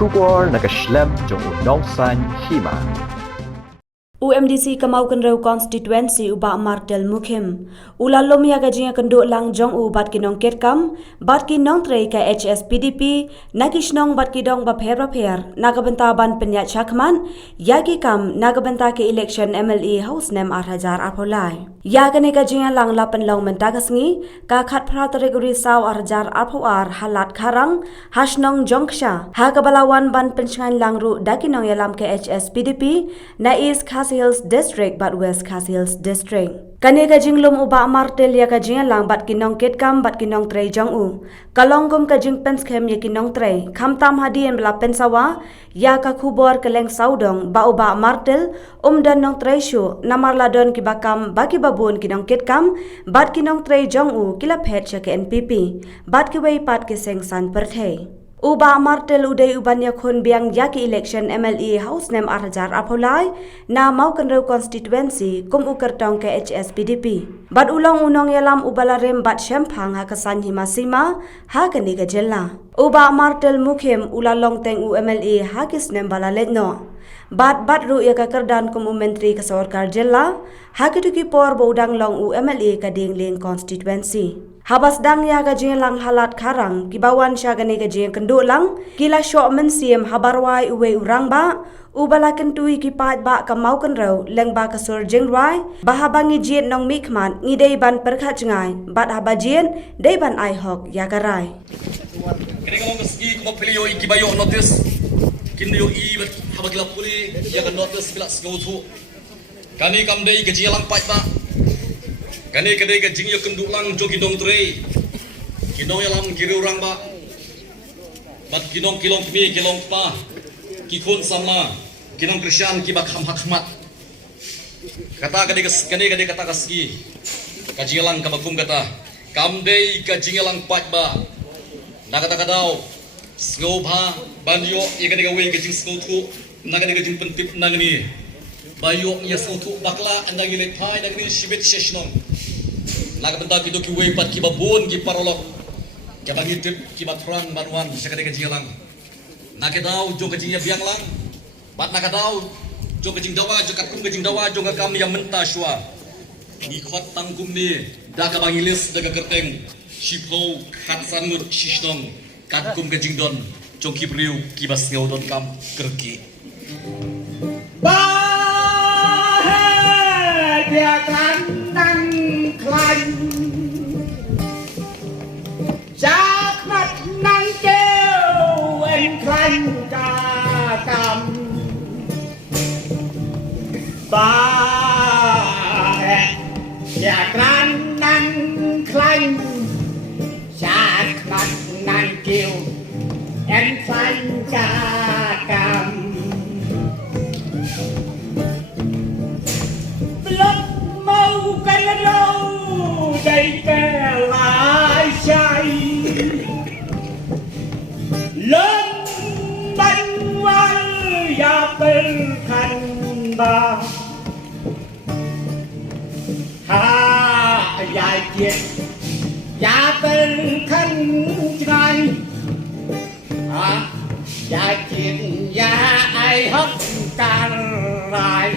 Shubor nakaslem jong unongsan hima. UMDC Kamaukenrau constituency uba Martel Mukim ulalom ya gajinga kenduk lang jong u bat kinong ketkam bat kinong trei ka HSPDP nakisnong bat kidong ba pher nagabentaban penyat chakman yagi kam nagabenta ke election MLA house nem 8,000 apolai ya gane gajinga lang lapan long mentagasngi ka khat prategori saw 8,000 apor halat kharang hasnong jongksha ha kabalawan ban penchangan lang ru dakinong yalam ke HSPDP na is Hills District but West Khasi Hills District. Kani kajing lum uba Martel ya kajing lang bat kinong ketkam bat kinong trei jong u. Kalonggum kajing pens kem ya kinong trei. Kam tam hadien bela pensawa ya ka khubor keleng saudong ba uba Martel dan nong trei shu namar ladon ki bakam baki babun kinong ketkam bat kinong trei jong u kila phet ke NPP. Bat ki wei pat ke sengsan perthei. Uba Martel uday ubanya khon biang yaki election MLA house nem 8,000 apolai na Maukenrau constituency kum ukertong ke HSPDP. Bat ulong unong yalam ubalarem bat syempang ha kesan himasima ha kani gejela. Uba Martel Mukim ulalong teng UMLA ha kis nem balaletno. Bat ru ya kakerdan kum menteri ke sorkar jela ha ketuki por bodang long UMLA kading ling constituency. Habas dang ya gajing lang halat karang kibawan sya gani gajing kenduk lang kila syok mensiem habarwai uwe urang ba ubala kentui ki pat ba ka Maukenrau leng ba ka sur jingrai bahabangi jien nong mikman ngidei ban perkhat ngai bat habajien dei ban ai hok ya garai kini kalau meski ko pilio ikibayo notice kinyo i habagla puli ya kan notice bila sgotu kani kam dei gajing lang pat ba kani kadai gajing yo kenduk lang jo kidong trei kidong yalam kiri urang ba bat kidong kilong mi kilong pa kikun sama kinong Christian ki bak hamhat kata kadai kata kaski gajing lang kabakum kata kamdei gajing lang pat ba nakata kadau snobha banyo ikani gawe gajing snotu nagani gajing pentip nagani bayo ya snotu bakla andangi lepai nagani shibet seshnong nagabenta kido ki weipat ki babon ki parolok ki bagi tip ki batrang banwan sakade ka jingalang nakadau jo ka jingya biang lang bat nakadau jo ka jing dawa jo katkum ka jing dawa jo ka kam yang menta shwa ni khot tangkum ni da ka bangilis da ka kerteng shipho khatsan ngut shishnong katkum ka jing don jo ki priu ki bas ngau don kam kerki ba dia kan Klan Jack mặt năng kêu em Klan ca cầm ba Jack Klan năng Klan Jack mặt năng kêu em Klan ca cầm cái lâu đây kẻ lại chạy lớn bánh quay và bên thành bà ha dài chuyện và bên thành trai dài chuyện và ai hấp càng lại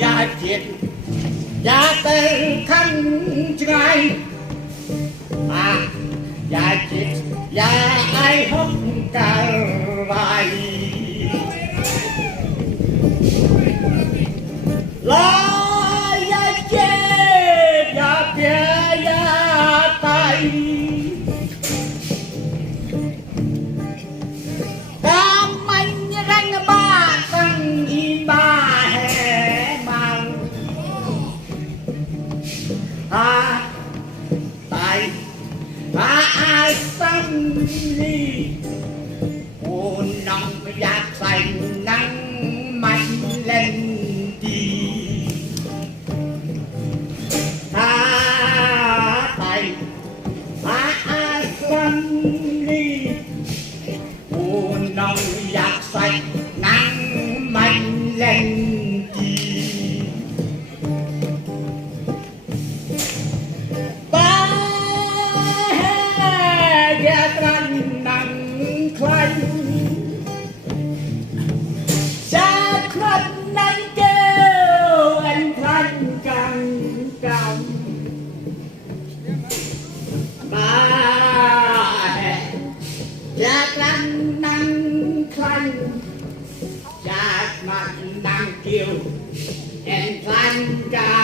ya chết ya tên khăn trai ya chết ya ai hấp cả lại la ya chết ya bia ya tay cam anh răng ba tăng y ba tại xanh đi buồn nồng giặc xanh nắng mạnh lên đi tại xanh đi buồn nồng giặc xanh nắng mạnh lên ลันนั่งคลันจากมันนั่งเกี่ยวแห่งคลันกา